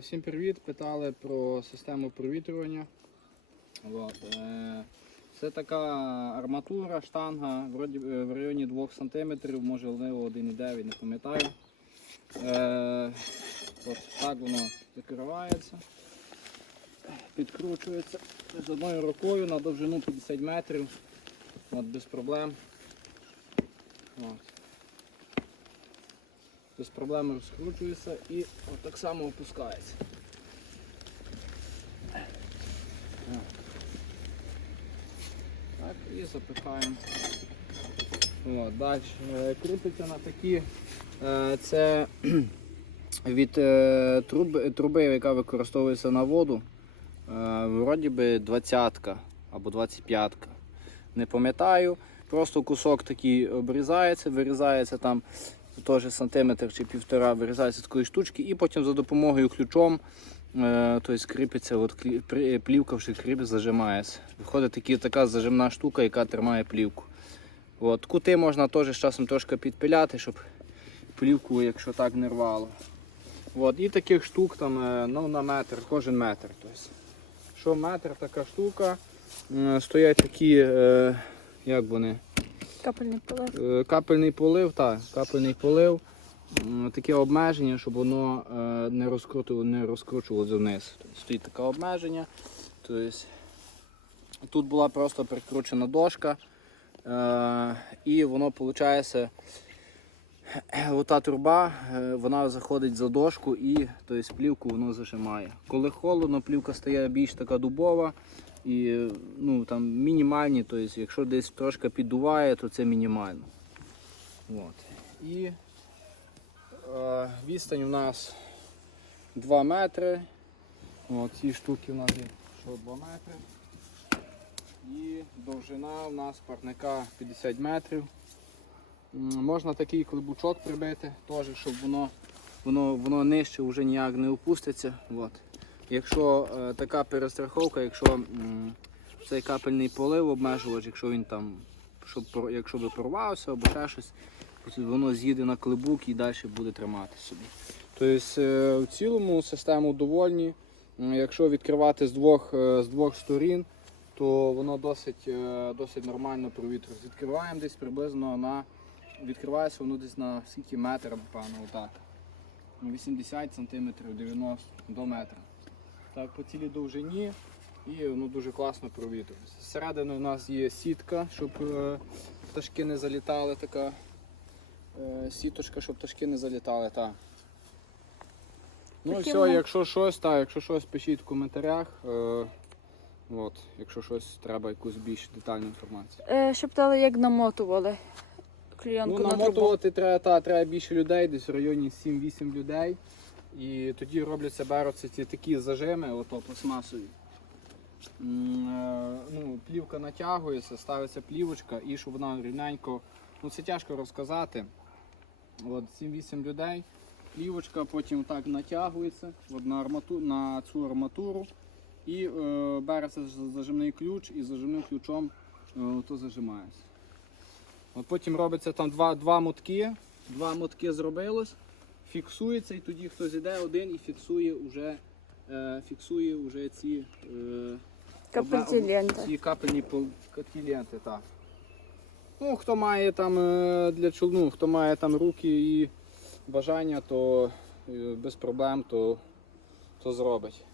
Всім привіт! Питали про систему провітрювання. От, е, Це така арматура, штанга е, в районі 2 см, може 1,9 не пам'ятаю. Е, так воно закривається, підкручується з одною рукою на довжину 50 метрів. От, без проблем. От. Без проблем розкручується і от так само опускається. Так, і запихаємо. О, далі Е, кріпиться на такі. е, Це від е, труби, труби, яка використовується на воду. Вроді би 20 або 25-ка. Не пам'ятаю. Просто кусок такий обрізається, вирізається там теж сантиметр чи півтора вирізається з такої штучки, і потім за допомогою ключом е, тобто кріпиться, от, плівка вже кріп зажимається. Виходить такі, така зажимна штука, яка тримає плівку. От, кути можна теж з часом трошки підпиляти, щоб плівку, якщо так не рвало. От, і таких штук там е, ну, на метр, кожен метр. Тобто. Що метр така штука, стоять такі, е, як вони, Капельний полив. Е, Капельний полив, так, капельний полив. Таке обмеження, щоб воно е, не розкручувало, не розкручувалося вниз. Тобто стоїть таке обмеження. Тобто, тут була просто прикручена дошка. Е, і воно виходить, ота труба, е, вона заходить за дошку і тобто, плівку воно зажимає. Коли холодно, плівка стає більш така дубова. І ну, там мінімальні, тобто, якщо десь трошки піддуває, то це мінімально. От. І е, відстань у нас 2 метри. От, ці штуки у нас є що 2 метри. І довжина у нас парника 50 метрів. Можна такий клибучок прибити, теж, щоб воно, воно, воно нижче вже ніяк не опуститься. От. Якщо е, така перестраховка, якщо м, цей капельний полив обмежувач, якщо він там, щоб, якщо би порвався або ще щось, воно з'їде на клибук і далі буде тримати собі. Тобто е, в цілому систему довольні. Якщо відкривати з двох, е, з двох сторін, то воно досить, е, досить нормально провітрюється. Відкриваємо десь приблизно на. Відкривається воно десь на скільки метр, напевно, отак. 80 см, 90 до метра. Так, по цілій довжині і воно дуже класно провітрюється. Зсередини у нас є сітка, щоб е, пташки не залітали, така е, сіточка, щоб пташки не залітали. Так. Ну і все, якщо щось, так, якщо щось пишіть в коментарях. Е, от, якщо щось треба, якусь більш детальну інформацію. Е, ще питали, як намотували клієнтку Ну, на трубу. намотувати треба, та, треба більше людей, десь в районі 7-8 людей. І тоді робляться, беруться ці такі зажими, ото пластмасові. М, е, Ну, плівка натягується, ставиться плівочка і щоб вона рівненько. Ну це тяжко розказати. От 7-8 людей. Плівочка потім так натягується от на, армату, на цю арматуру. І е, береться зажимний ключ і зажимним ключом е, то зажимається. От потім робиться там два, два мотки, два мотки зробилось, фіксується, і тоді хтось іде один і фіксує уже, е, фіксує уже ці, е, Капельці обе- ленти. ці капельні ленти. Так. Ну, хто має там е, для ну, хто має там руки і бажання, то е, без проблем то, то зробить.